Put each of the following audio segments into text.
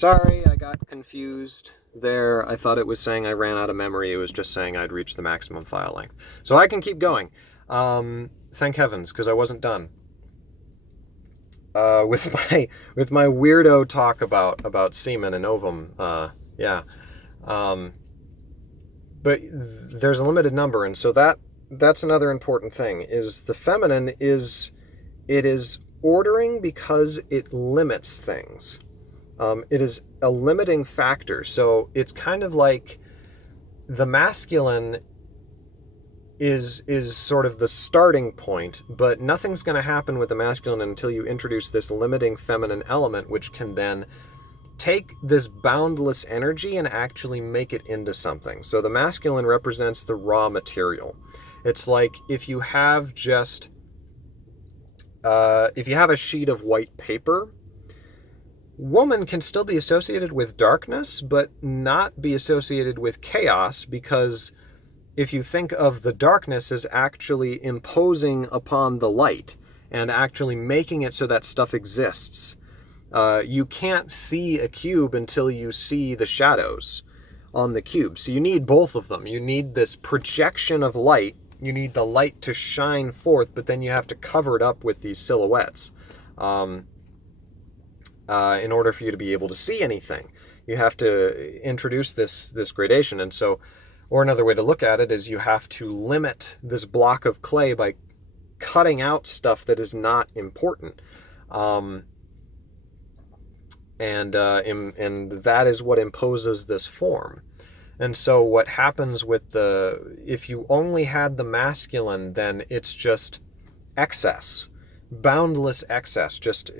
Sorry, I got confused there. I thought it was saying I ran out of memory. It was just saying I'd reached the maximum file length. So I can keep going. Thank heavens, because I wasn't done. With my weirdo talk about semen and ovum. Yeah. Um, but there's a limited number, and so that's another important thing. Is the feminine is ordering because it limits things. It is a limiting factor. So it's kind of like the masculine is sort of the starting point, but nothing's going to happen with the masculine until you introduce this limiting feminine element, which can then take this boundless energy and actually make it into something. So the masculine represents the raw material. It's like if you have a sheet of white paper, woman can still be associated with darkness, but not be associated with chaos, because if you think of the darkness as actually imposing upon the light and actually making it so that stuff exists, you can't see a cube until you see the shadows on the cube. So you need both of them. You need this projection of light. You need the light to shine forth, but then you have to cover it up with these silhouettes. In order for you to be able to see anything, you have to introduce this gradation. And so, or another way to look at it is you have to limit this block of clay by cutting out stuff that is not important. And that is what imposes this form. And so what happens with if you only had the masculine, then it's just excess. Boundless excess. Just,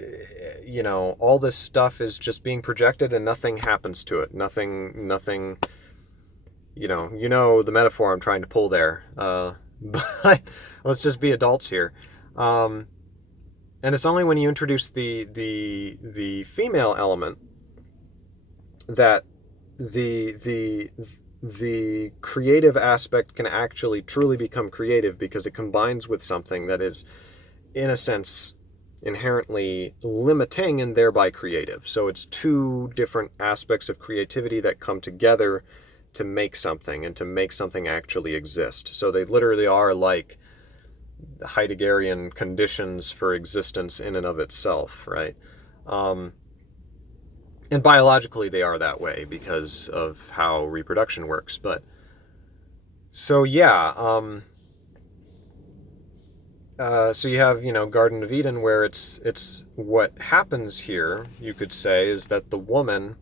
all this stuff is just being projected and nothing happens to it. Nothing, the metaphor I'm trying to pull there. But let's just be adults here. And it's only when you introduce the female element that the creative aspect can actually truly become creative, because it combines with something that is, in a sense, inherently limiting and thereby creative. So it's two different aspects of creativity that come together to make something and to make something actually exist. So they literally are like Heideggerian conditions for existence in and of itself, right? And biologically they are that way because of how reproduction works. But so yeah, so you have, Garden of Eden, where it's what happens here, you could say, is that the woman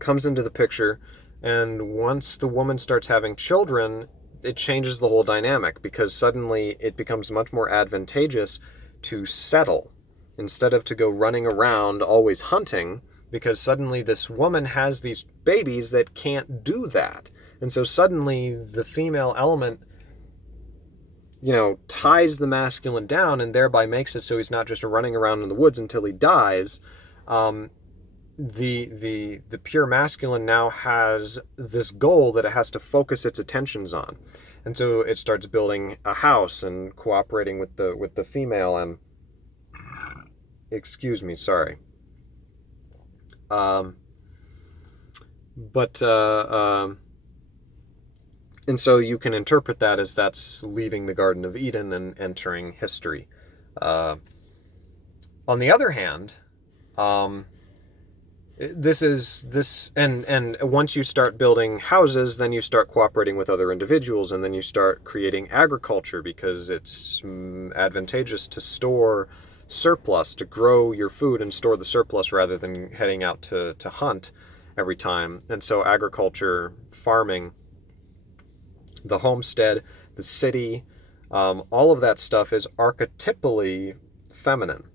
comes into the picture, and once the woman starts having children, it changes the whole dynamic, because suddenly it becomes much more advantageous to settle instead of to go running around always hunting, because suddenly this woman has these babies that can't do that. And so suddenly the female element ties the masculine down and thereby makes it so he's not just running around in the woods until he dies. The pure masculine now has this goal that it has to focus its attentions on. And so it starts building a house and cooperating with the female. And excuse me, sorry. And so you can interpret that as that's leaving the Garden of Eden and entering history. On the other hand, and once you start building houses, then you start cooperating with other individuals, and then you start creating agriculture, because it's advantageous to store surplus, to grow your food and store the surplus rather than heading out to hunt every time. And so agriculture, farming, the homestead, the city, all of that stuff is archetypally feminine.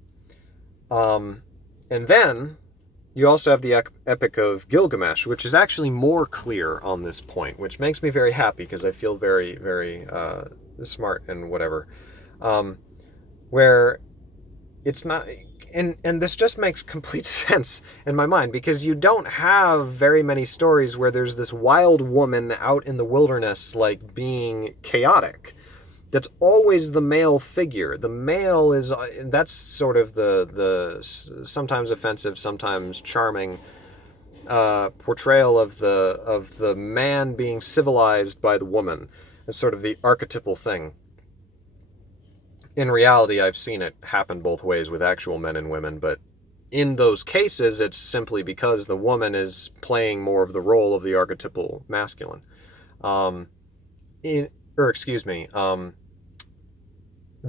And then you also have the Epic of Gilgamesh, which is actually more clear on this point, which makes me very happy, because I feel very, very smart and whatever. Where it's not... And this just makes complete sense in my mind, because you don't have very many stories where there's this wild woman out in the wilderness, like, being chaotic. that's always the male figure. The male is, that's sort of the sometimes offensive, sometimes charming portrayal of the man being civilized by the woman. It's sort of the archetypal thing. In reality, I've seen it happen both ways with actual men and women, but in those cases, it's simply because the woman is playing more of the role of the archetypal masculine. The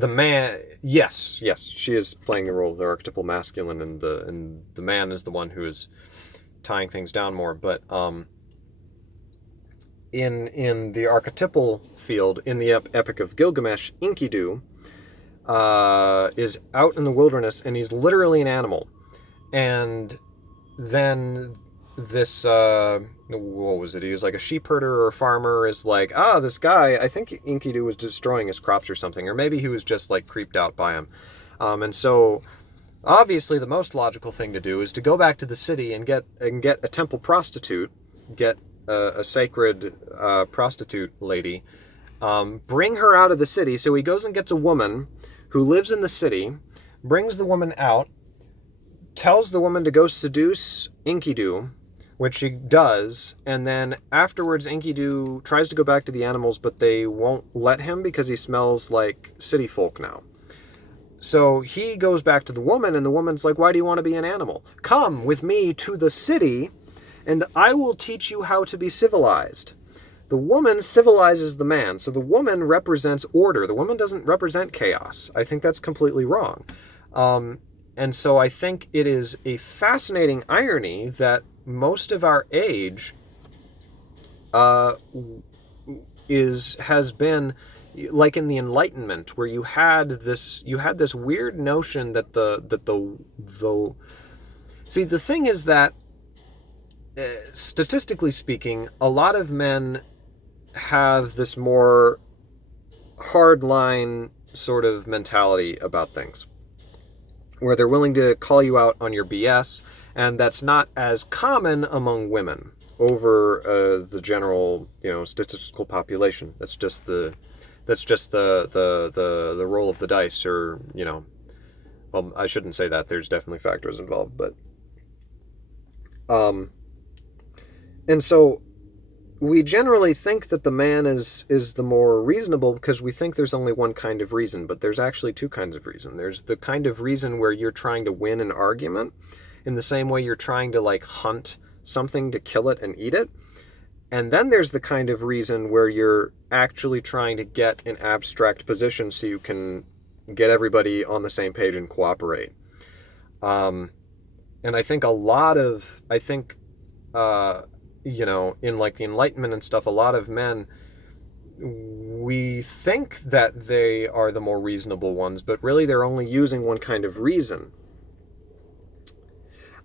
man, yes, she is playing the role of the archetypal masculine, and the man is the one who is tying things down more. But in the archetypal field, in the Epic of Gilgamesh, Enkidu is out in the wilderness, and he's literally an animal. And then this, what was it? He was like a sheep herder or a farmer, is like, this guy, I think Enkidu was destroying his crops or something, or maybe he was just like creeped out by him. And so obviously the most logical thing to do is to go back to the city and get a temple prostitute, get a sacred prostitute lady, bring her out of the city. So he goes and gets a woman who lives in the city, brings the woman out, tells the woman to go seduce Enkidu, which she does, and then afterwards Enkidu tries to go back to the animals, but they won't let him because he smells like city folk now. So he goes back to the woman, and the woman's like, why do you want to be an animal? Come with me to the city, and I will teach you how to be civilized. The woman civilizes the man, so the woman represents order. The woman doesn't represent chaos. I think that's completely wrong. And so I think it is a fascinating irony that most of our age has been like in the Enlightenment, where you had this weird notion that the see, the thing is that statistically speaking, a lot of men have this more hardline sort of mentality about things, where they're willing to call you out on your BS, and that's not as common among women over the general, statistical population. That's just the roll of the dice, or well, I shouldn't say that. There's definitely factors involved, but and so we generally think that the man is the more reasonable because we think there's only one kind of reason, but there's actually two kinds of reason. There's the kind of reason where you're trying to win an argument in the same way you're trying to like hunt something to kill it and eat it. And then there's the kind of reason where you're actually trying to get an abstract position so you can get everybody on the same page and cooperate. And I think in like the Enlightenment and stuff, a lot of men, we think that they are the more reasonable ones, but really they're only using one kind of reason.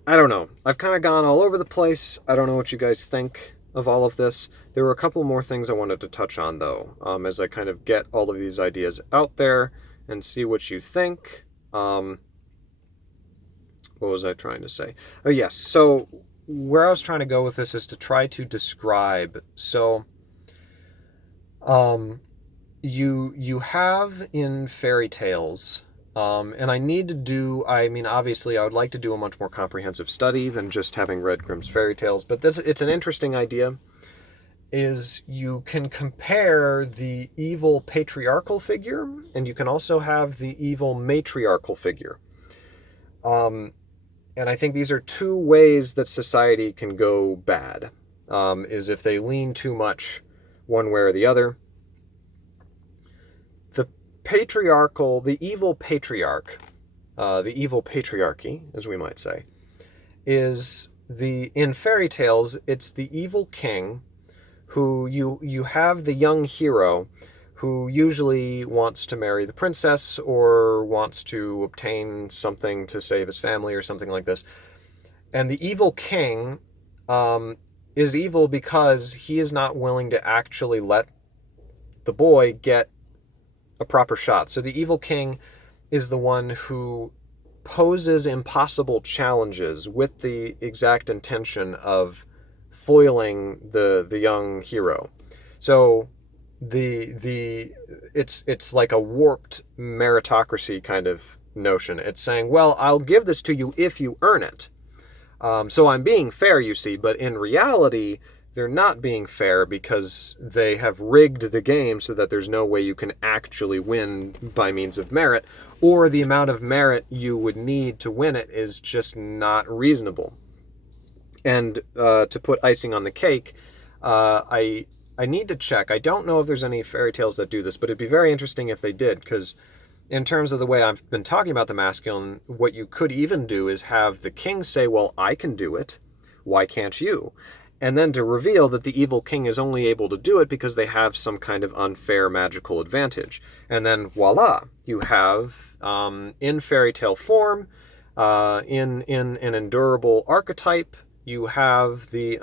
I don't know. I've kind of gone all over the place. I don't know what you guys think of all of this. There were a couple more things I wanted to touch on, though, as I kind of get all of these ideas out there and see what you think. What was I trying to say? Oh, yes. So where I was trying to go with this is to try to describe. So, you have in fairy tales, and obviously I would like to do a much more comprehensive study than just having read Grimm's fairy tales, but it's an interesting idea, is you can compare the evil patriarchal figure, and you can also have the evil matriarchal figure. And I think these are two ways that society can go bad, is if they lean too much one way or the other. The evil patriarch, the evil patriarchy, as we might say, is in fairy tales, it's the evil king who you have the young hero who usually wants to marry the princess or wants to obtain something to save his family or something like this. And the evil king is evil because he is not willing to actually let the boy get a proper shot. So the evil king is the one who poses impossible challenges with the exact intention of foiling the young hero. So the it's like a warped meritocracy kind of notion. It's saying, well, I'll give this to you if you earn it. So I'm being fair, you see, but in reality, they're not being fair because they have rigged the game so that there's no way you can actually win by means of merit, or the amount of merit you would need to win it is just not reasonable. And to put icing on the cake, I need to check. I don't know if there's any fairy tales that do this, but it'd be very interesting if they did, because in terms of the way I've been talking about the masculine, what you could even do is have the king say, well, I can do it. Why can't you? And then to reveal that the evil king is only able to do it because they have some kind of unfair magical advantage. And then voila, you have, in fairy tale form, in an endurable archetype, you have the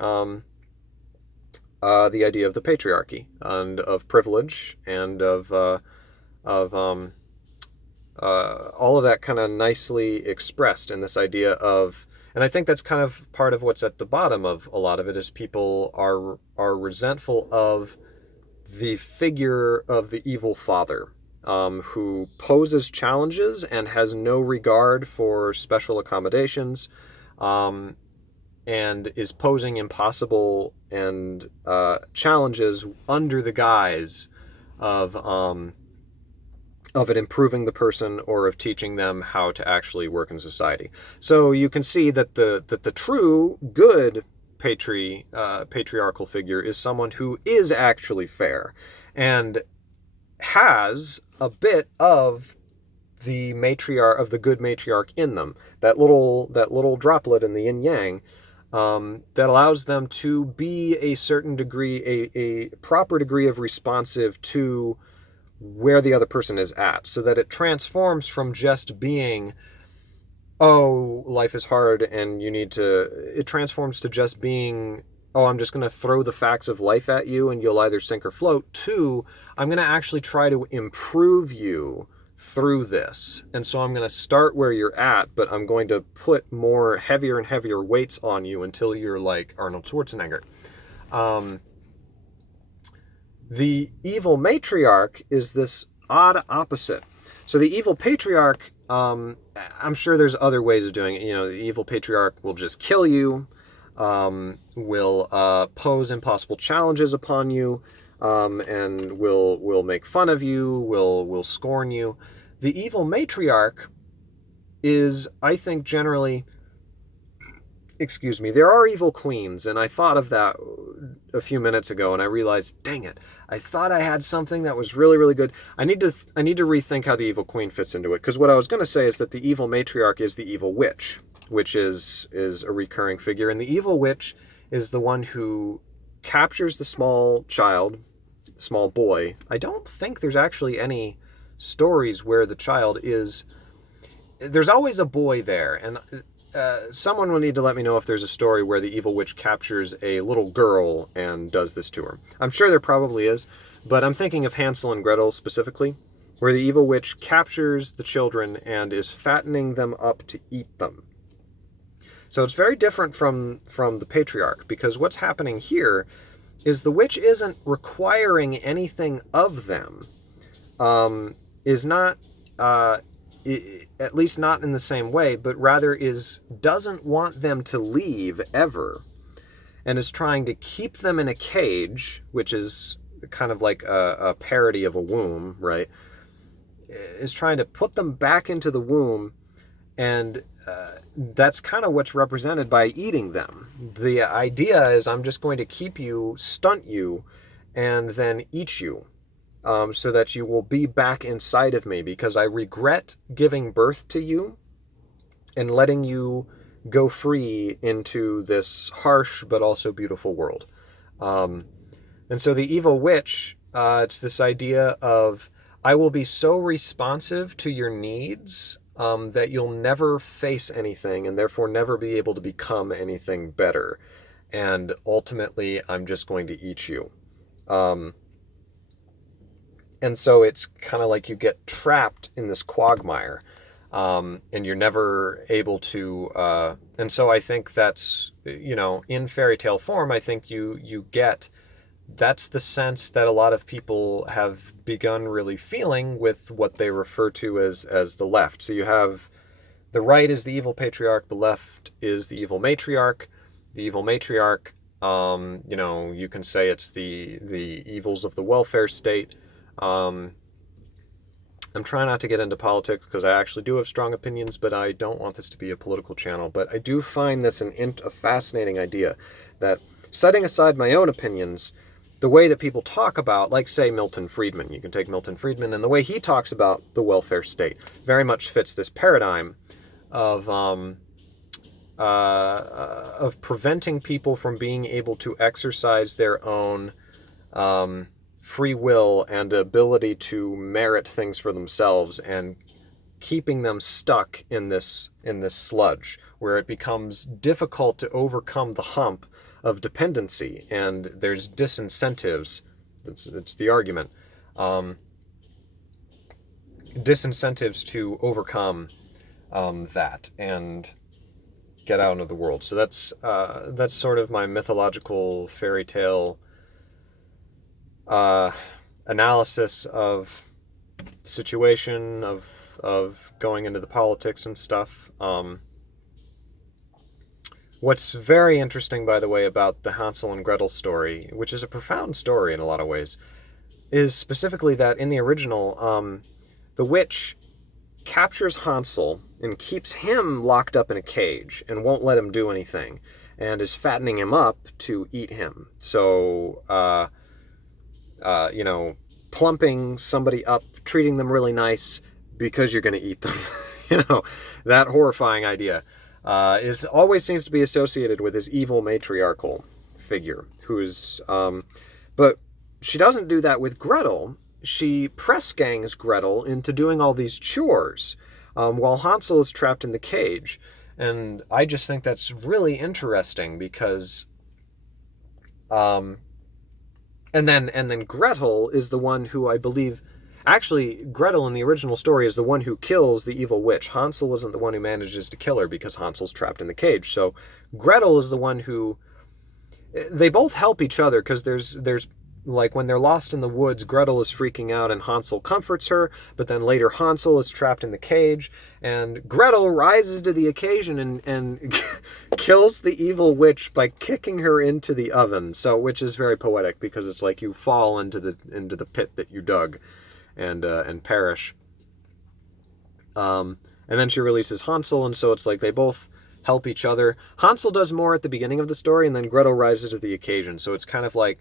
idea of the patriarchy and of privilege and of all of that kind of nicely expressed in this idea of, and I think that's kind of part of what's at the bottom of a lot of it, is people are resentful of the figure of the evil father, who poses challenges and has no regard for special accommodations, and is posing impossible and challenges under the guise of it improving the person or of teaching them how to actually work in society. So you can see that the true good patriarchal figure is someone who is actually fair and has a bit of the good matriarch in them, that little droplet in the yin yang, that allows them to be a certain degree, a proper degree of responsive to where the other person is at, so that it transforms from just being, oh, life is hard and you need to, it transforms to just being, oh, I'm just going to throw the facts of life at you and you'll either sink or float, to, I'm going to actually try to improve you through this. And so I'm going to start where you're at, but I'm going to put more heavier and heavier weights on you until you're like Arnold Schwarzenegger. The evil matriarch is this odd opposite. So the evil patriarch, I'm sure there's other ways of doing it. You know, the evil patriarch will just kill you, will pose impossible challenges upon you, and will make fun of you, will scorn you. The evil matriarch is, I think, generally, excuse me, there are evil queens, and I thought of that a few minutes ago, and I realized, dang it, I thought I had something that was really, really good. I need to rethink how the evil queen fits into it, because what I was going to say is that the evil matriarch is the evil witch, which is a recurring figure, and the evil witch is the one who captures the small child, small boy. I don't think there's actually any stories where the child is, there's always a boy there, and someone will need to let me know if there's a story where the evil witch captures a little girl and does this to her. I'm sure there probably is, but I'm thinking of Hansel and Gretel specifically, where the evil witch captures the children and is fattening them up to eat them. So it's very different from the patriarch, because what's happening here is the witch isn't requiring anything of them, is not... at least not in the same way, but rather doesn't want them to leave ever, and is trying to keep them in a cage, which is kind of like a parody of a womb, right? Is trying to put them back into the womb, and that's kind of what's represented by eating them. The idea is, I'm just going to keep you, stunt you, and then eat you. So that you will be back inside of me, because I regret giving birth to you and letting you go free into this harsh but also beautiful world. And so the evil witch, it's this idea of, I will be so responsive to your needs that you'll never face anything and therefore never be able to become anything better. And ultimately, I'm just going to eat you. And so it's kind of like you get trapped in this quagmire, and you're never able to, and so I think that's, in fairy tale form, I think you get that's the sense that a lot of people have begun really feeling with what they refer to as the left. So you have the right is the evil patriarch, the left is the evil matriarch. The evil matriarch, you can say it's the evils of the welfare state. I'm trying not to get into politics because I actually do have strong opinions, but I don't want this to be a political channel. But I do find this a fascinating idea, that setting aside my own opinions, the way that people talk about, like, say, Milton Friedman, you can take Milton Friedman, and the way he talks about the welfare state very much fits this paradigm of preventing people from being able to exercise their own free will and ability to merit things for themselves, and keeping them stuck in this sludge where it becomes difficult to overcome the hump of dependency, and there's disincentives. It's the argument. Disincentives to overcome that and get out into the world. So that's sort of my mythological fairy tale analysis of the situation of going into the politics and stuff. What's very interesting, by the way, about the Hansel and Gretel story, which is a profound story in a lot of ways, is specifically that in the original, the witch captures Hansel and keeps him locked up in a cage and won't let him do anything, and is fattening him up to eat him. So, plumping somebody up, treating them really nice because you're going to eat them. That horrifying idea always seems to be associated with this evil matriarchal figure who's, but she doesn't do that with Gretel. She press gangs Gretel into doing all these chores while Hansel is trapped in the cage. And I just think that's really interesting because and then Gretel is the one who, I believe, actually, Gretel in the original story is the one who kills the evil witch. Hansel isn't the one who manages to kill her because Hansel's trapped in the cage. So Gretel is the one who, they both help each other, because there's like when they're lost in the woods, Gretel is freaking out and Hansel comforts her, but then later Hansel is trapped in the cage and Gretel rises to the occasion and kills the evil witch by kicking her into the oven. So, which is very poetic, because it's like you fall into the pit that you dug and perish. And then she releases Hansel, and so it's like they both help each other. Hansel does more at the beginning of the story, and then Gretel rises to the occasion. So it's kind of like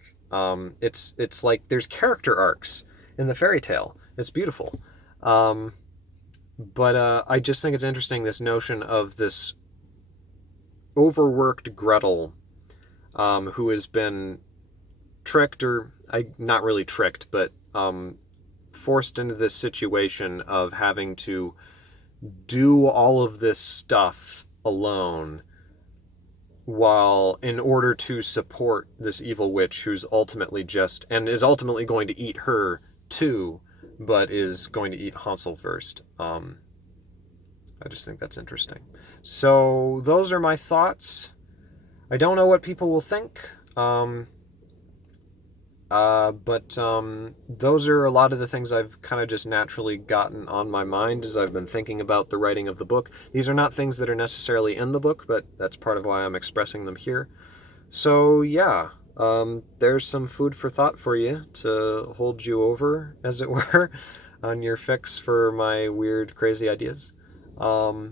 it's like there's character arcs in the fairy tale. It's beautiful. But I just think it's interesting, this notion of this overworked Gretel, who has been tricked, or not really tricked, but forced into this situation of having to do all of this stuff alone, while in order to support this evil witch who's ultimately is ultimately going to eat her too, but is going to eat Hansel first. I just think that's interesting. So those are my thoughts. I don't know what people will think. But those are a lot of the things I've kind of just naturally gotten on my mind as I've been thinking about the writing of the book. These are not things that are necessarily in the book, but that's part of why I'm expressing them here. So yeah, there's some food for thought for you to hold you over, as it were, on your fix for my weird, crazy ideas. I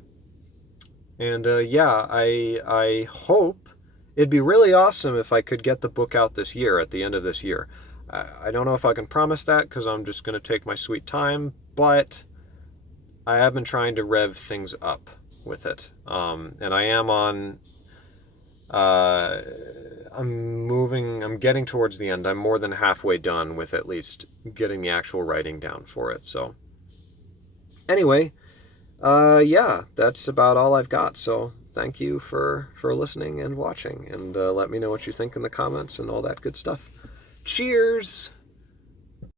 hope. It'd be really awesome if I could get the book out this year, at the end of this year. I don't know if I can promise that, because I'm just going to take my sweet time, but I have been trying to rev things up with it. And I am on... I'm getting towards the end. I'm more than halfway done with at least getting the actual writing down for it. So anyway, that's about all I've got. So thank you for listening and watching, and let me know what you think in the comments and all that good stuff. Cheers!